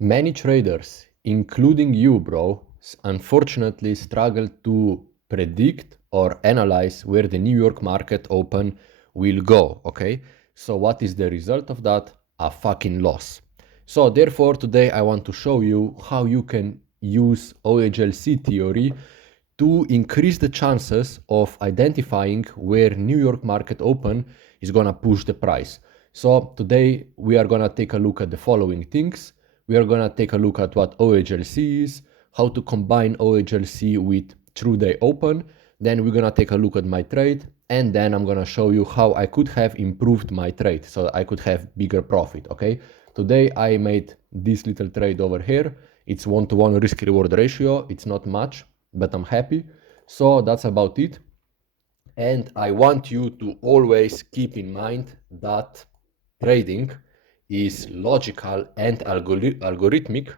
Many traders, including you, bro, unfortunately struggle to predict or analyze where the New York market open will go, okay? So what is the result of that? A fucking loss. So therefore today I want to show you how you can use OHLC theory to increase the chances of identifying where New York market open is gonna push the price. So today we are gonna take a look at the following things. We are gonna take a look at what OHLC is, how to combine OHLC with true day open. Then we're gonna take a look at my trade, and then I'm gonna show you how I could have improved my trade so I could have bigger profit, okay? Today I made this little trade over here. It's 1-to-1 risk reward ratio. It's not much, but I'm happy. So that's about it. And I want you to always keep in mind that trading is logical and algorithmic,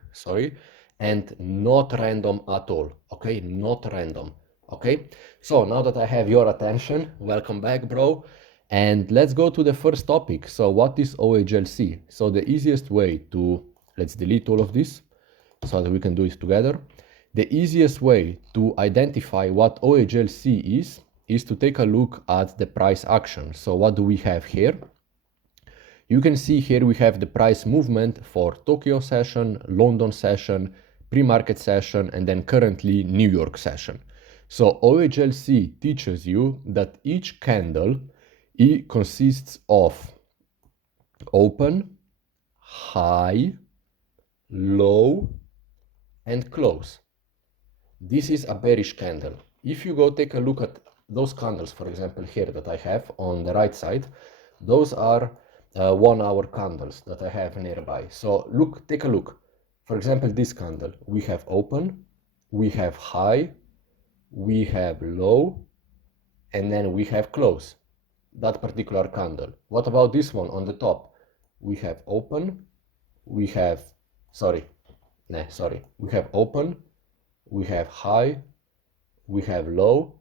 and not random at all, okay? Not random, okay? So now that I have your attention, welcome back, bro. And let's go to the first topic. So what is OHLC? So the easiest way to, let's delete all of this so that we can do it together. The easiest way to identify what OHLC is to take a look at the price action. So what do we have here? You can see here we have the price movement for Tokyo session, London session, pre-market session, and then currently New York session. So OHLC teaches you that each candle consists of open, high, low, and close. This is a bearish candle. If you go take a look at those candles, for example, here that I have on the right side, those are 1 hour candles that I have nearby. So look, take a look. For example, this candle, we have open, we have high, we have low, and then we have close, that particular candle. What about this one on the top? We have open, we have, we have open, we have high, we have low,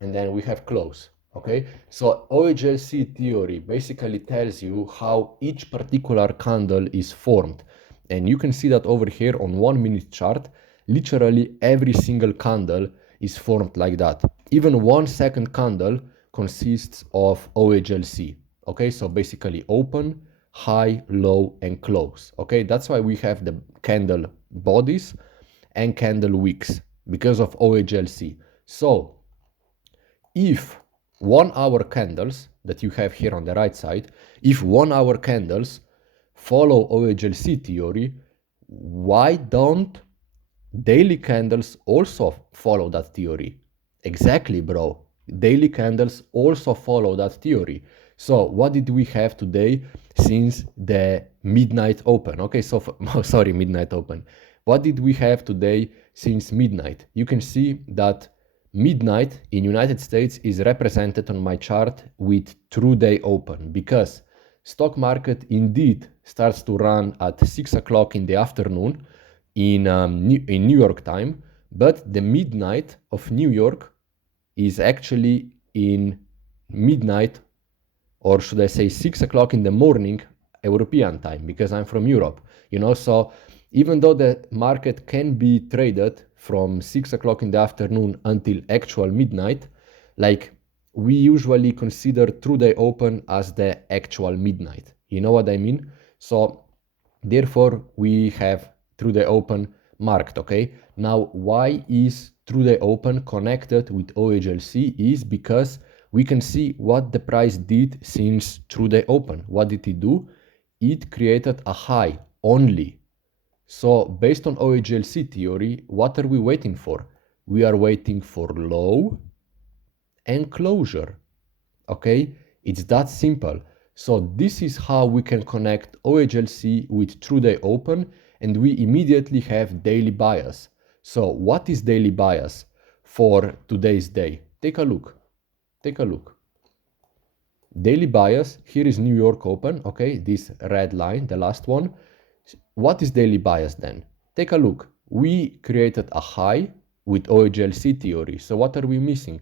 and then we have close, okay? So OHLC theory basically tells you how each particular candle is formed. And you can see that over here on 1 minute chart, literally every single candle is formed like that. Even 1 second candle consists of OHLC, okay? So basically open, high, low, and close, okay? That's why we have the candle bodies and candle wicks because of OHLC. So if 1 hour candles that you have here on the right side, if 1 hour candles follow OHLC theory, why don't daily candles also follow that theory? Exactly, bro. Daily candles also follow that theory. So what did we have today since the midnight open? Okay, so midnight open. What did we have today since midnight? You can see that midnight in United States is represented on my chart with true day open because stock market indeed starts to run at 6 o'clock in the afternoon in New York time, but the midnight of New York is actually in midnight, or should I say 6 o'clock in the morning European time, because I'm from Europe, you know. So even though the market can be traded from 6 o'clock in the afternoon until actual midnight, like we usually consider true day open as the actual midnight. You know what I mean? So therefore we have true day open marked, okay? Now why is true day open connected with OHLC is because we can see what the price did since true day open. What did it do? It created a high only. So based on OHLC theory, what are we waiting for? We are waiting for low and closure, okay? It's that simple. So this is how we can connect OHLC with true day open, and we immediately have daily bias. So what is daily bias for today's day? Take a look. Take a look. Daily bias, here is New York open, okay? This red line, the last one. What is daily bias then? Take a look. We created a high with OHLC theory. So what are we missing?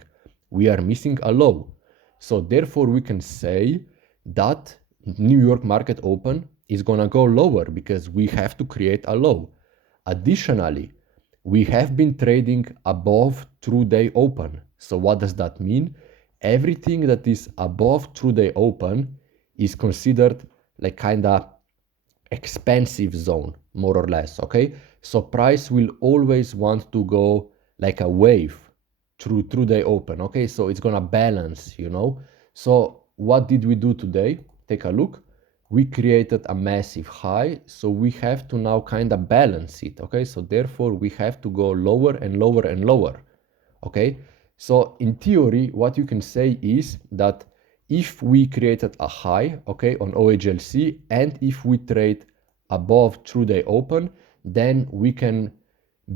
We are missing a low. So therefore we can say that New York market open is gonna go lower because we have to create a low. Additionally, we have been trading above true day open. So what does that mean? Everything that is above true day open is considered like kind of expensive zone, more or less, okay? So price will always want to go like a wave through day open, okay? So it's gonna balance, you know? So what did we do today? Take a look. We created a massive high, so we have to now kind of balance it, okay? So therefore we have to go lower and lower and lower, okay? So in theory, what you can say is that if we created a high, okay, on OHLC, and if we trade above true day open, then we can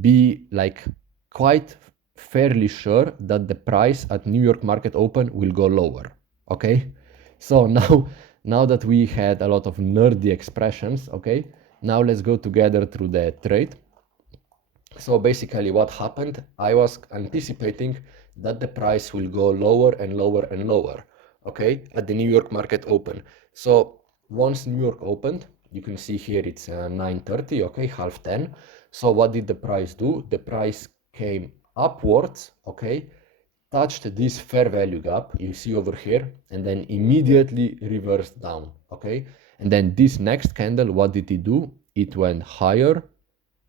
be like quite fairly sure that the price at New York market open will go lower, okay? So now that we had a lot of nerdy expressions, okay, now let's go together through the trade. So basically what happened, I was anticipating that the price will go lower and lower and lower, okay, at the New York market open. So once New York opened, you can see here it's 9:30, okay, 9:30. So what did the price do? The price came upwards, okay, touched this fair value gap you see over here, and then immediately reversed down, okay. And then this next candle, what did it do? It went higher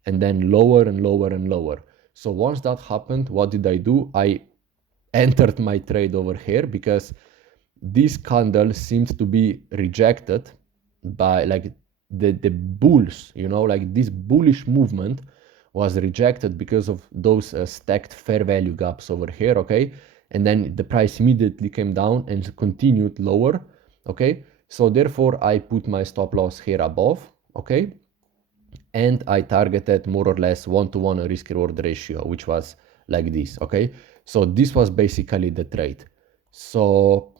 and then lower and lower and lower. So once that happened, what did I do? I entered my trade over here because this candle seemed to be rejected by like the bulls, you know, like this bullish movement was rejected because of those stacked fair value gaps over here, okay? And then the price immediately came down and continued lower, okay? So therefore I put my stop loss here above, okay? And I targeted more or less 1-to-1 risk reward ratio, which was like this, okay? So this was basically the trade. So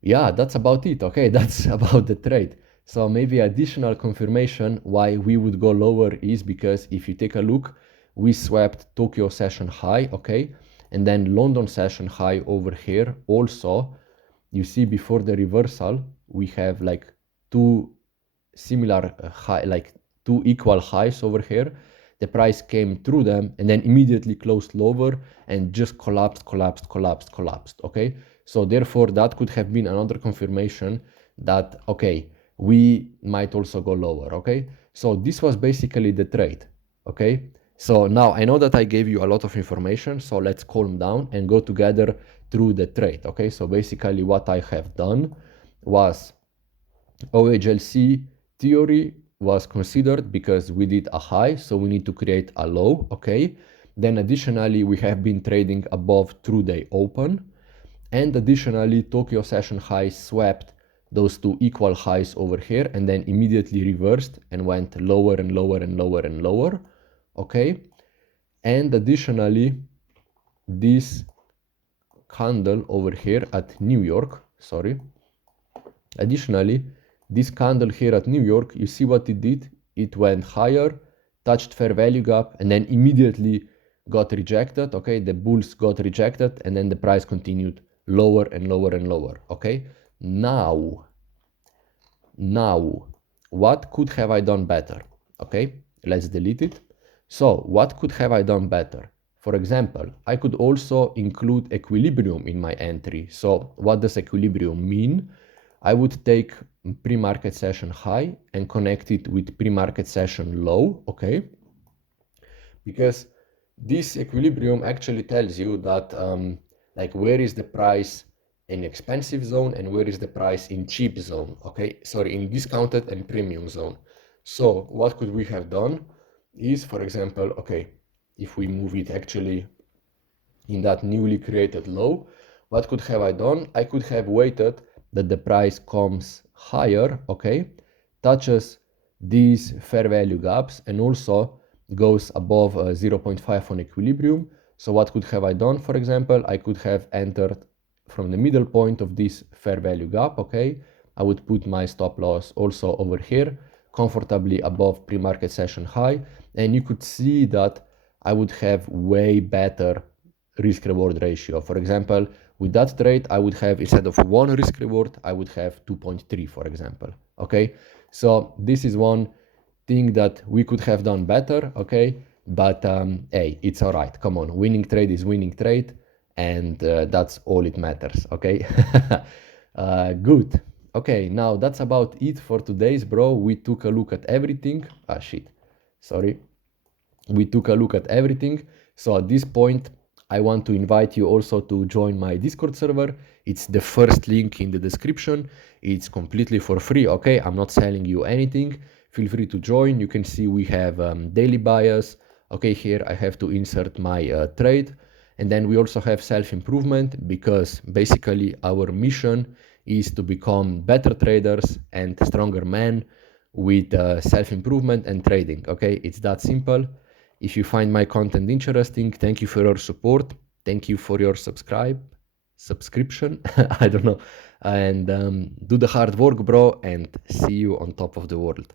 yeah, that's about it, okay? That's about the trade. So maybe additional confirmation why we would go lower is because if you take a look, we swept Tokyo session high, okay? And then London session high over here. Also, you see before the reversal, we have like two similar high, like two equal highs over here. The price came through them and then immediately closed lower and just collapsed, okay? So therefore that could have been another confirmation that, okay, we might also go lower, okay? So this was basically the trade, okay? So now I know that I gave you a lot of information, so let's calm down and go together through the trade, okay? So basically what I have done was OHLC theory was considered because we did a high, so we need to create a low, okay? Then additionally, we have been trading above true day open. And additionally, Tokyo session high swept those two equal highs over here and then immediately reversed and went lower and lower and lower and lower, okay? And additionally, this candle over here at New York, additionally, this candle here at New York, you see what it did? It went higher, touched fair value gap, and then immediately got rejected, okay? The bulls got rejected, and then the price continued lower and lower and lower, okay? Now, what could have I done better? Okay, let's delete it. So, what could have I done better? For example, I could also include equilibrium in my entry. So, what does equilibrium mean? I would take pre-market session high and connect it with pre-market session low, okay? Because this equilibrium actually tells you that like where is the price in expensive zone and where is the price in cheap zone, okay? Sorry, in discounted and premium zone. So what could we have done is, for example, okay, if we move it actually in that newly created low, what could have I done? I could have waited that the price comes higher, okay, touches these fair value gaps and also goes above 0.5 on equilibrium. So what could have I done? For example, I could have entered from the middle point of this fair value gap, okay? I would put my stop loss also over here, comfortably above pre-market session high, and you could see that I would have way better risk reward ratio. For example, with that trade, I would have, instead of 1 risk reward, I would have 2.3, for example. okay? So this is one thing that we could have done better, okay? But hey, it's all right. Come on, winning trade is winning trade, and that's all it matters, okay? Good. Okay, now that's about it for today's, bro. We took a look at everything. Ah, shit. Sorry. We took a look at everything. So at this point, I want to invite you also to join my Discord server. It's the first link in the description. It's completely for free, okay? I'm not selling you anything. Feel free to join. You can see we have daily bias. Okay, here I have to insert my trade. And then we also have self-improvement, because basically our mission is to become better traders and stronger men with self-improvement and trading, okay? It's that simple. If you find my content interesting, thank you for your support. Thank you for your subscription. I don't know. And do the hard work, bro, and see you on top of the world.